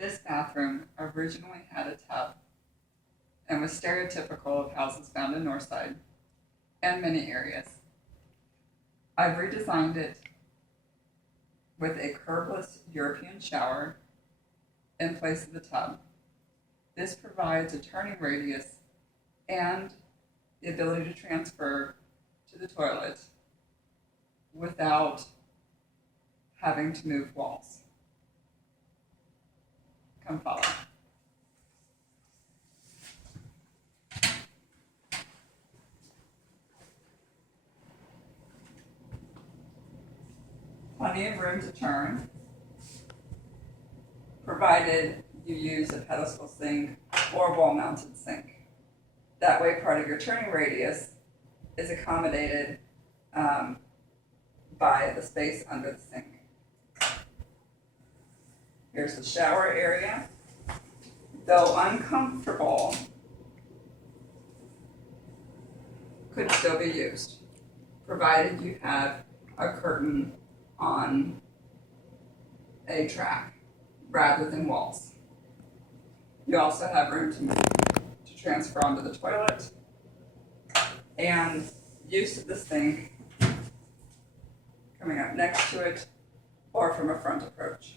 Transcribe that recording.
This bathroom originally had a tub and was stereotypical of houses found in Northside and many areas. I've redesigned it with a curbless European shower in place of the tub. This provides a turning radius and the ability to transfer to the toilet without having to move walls. Come follow. Plenty of room to turn, provided you use a pedestal sink or wall-mounted sink. That way, part of your turning radius is accommodated by the space under the sink. Here's the shower area. Though uncomfortable, could still be used, provided you have a curtain on a track rather than walls. You also have room to transfer onto the toilet and use of the sink coming up next to it or from a front approach.